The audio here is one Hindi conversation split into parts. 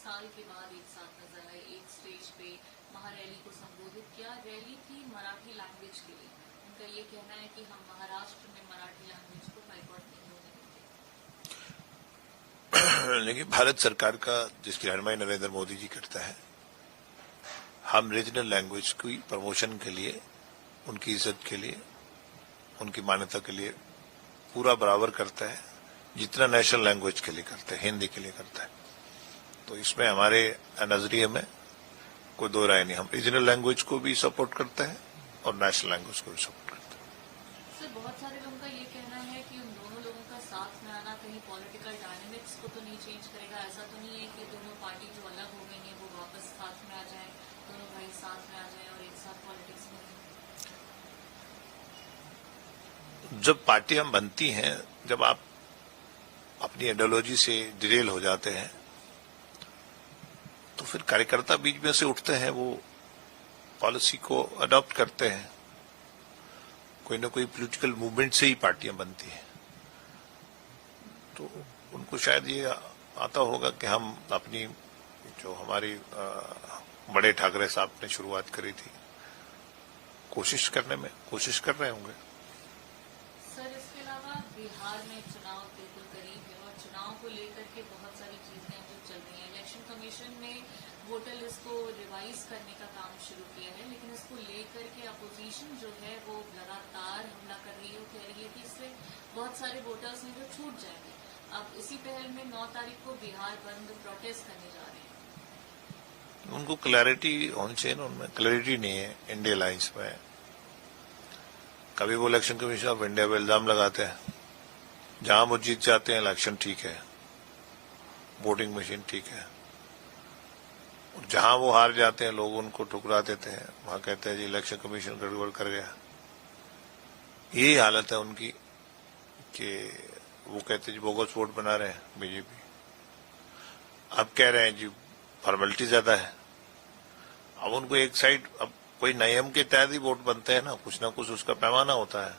साल के बाद एक साथ नजर आए, एक स्टेज पे महारैली को संबोधित किया। रैली थी मराठी लैंग्वेज के लिए। उनका ये कहना है कि हम महाराष्ट्र में मराठी लैंग्वेज को बाइकआउट नहीं होने देंगे। देखिए, भारत सरकार का जिसकी रहनुमाई नरेंद्र मोदी जी करता है, हम रीजनल लैंग्वेज की प्रमोशन के लिए, उनकी इज्जत के लिए, उनकी मान्यता के लिए पूरा बराबर करता है जितना नेशनल लैंग्वेज के लिए करता है, हिंदी के लिए करता है। तो इसमें हमारे नजरिए में कोई दो राय नहीं। हम रीजनल लैंग्वेज को भी सपोर्ट करते हैं और नेशनल लैंग्वेज को भी सपोर्ट करते हैं। सर, बहुत सारे लोगों का ये कहना है कि उन दोनों लोगों का साथ में आना कहीं पॉलिटिकल डायनेमिक्स को तो नहीं चेंज करेगा। ऐसा तो नहीं है कि दोनों पार्टी जो अलग हो गई है वो वापस साथ में आ जाए, दोनों भाई साथ में आ जाए और एक साथ पॉलिटिक्स में। जब पार्टियां बनती हैं, जब आप अपनी आइडियोलॉजी से डिरेल हो जाते हैं तो फिर कार्यकर्ता बीच में से उठते हैं, वो पॉलिसी को अडॉप्ट करते हैं। कोई ना कोई पॉलिटिकल मूवमेंट से ही पार्टियां बनती हैं। तो उनको शायद ये आता होगा कि हम अपनी जो हमारी बड़े ठाकरे साहब ने शुरुआत करी थी, कोशिश कर रहे होंगे। सर, इसके अलावा बिहार में चुनाव बिल्कुल करीब है और चुनाव को लेकर के बहुत सारी चीजें जो चल रही हैं। इलेक्शन कमीशन ने वोटर लिस्ट को रिवाइज करने का काम शुरू किया है, लेकिन इसको लेकर के अपोजिशन जो है वो लगातार हमला कर रही है। वो कह रही है कि इससे बहुत सारे वोटर्स हैं जो छूट जाएंगे। अब इसी पहल में 9 तारीख को बिहार बंद प्रोटेस्ट करने जा रहे हैं। उनको क्लैरिटी होनी चाहिए ना, उनमें क्लैरिटी नहीं है इंडिया लाइन्स में। कभी वो इलेक्शन कमीशन ऑफ इंडिया पे इल्जाम लगाते हैं, जहां वो जीत जाते हैं इलेक्शन ठीक है, वोटिंग मशीन ठीक है, और जहां वो हार जाते हैं लोग उनको ठुकरा देते हैं, वहां कहते हैं जी इलेक्शन कमीशन गड़बड़ कर गया। यही हालत है उनकी कि वो कहते हैं जी बोगस वोट बना रहे हैं बीजेपी। अब कह रहे हैं जी फॉर्मेलिटी ज्यादा है। अब उनको एक साइड, अब कोई नियम के तहत ही वोट बनते हैं ना कुछ उसका पैमाना होता है।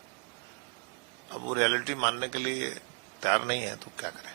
अब वो रियलिटी मानने के लिए तैयार नहीं है तो क्या करें।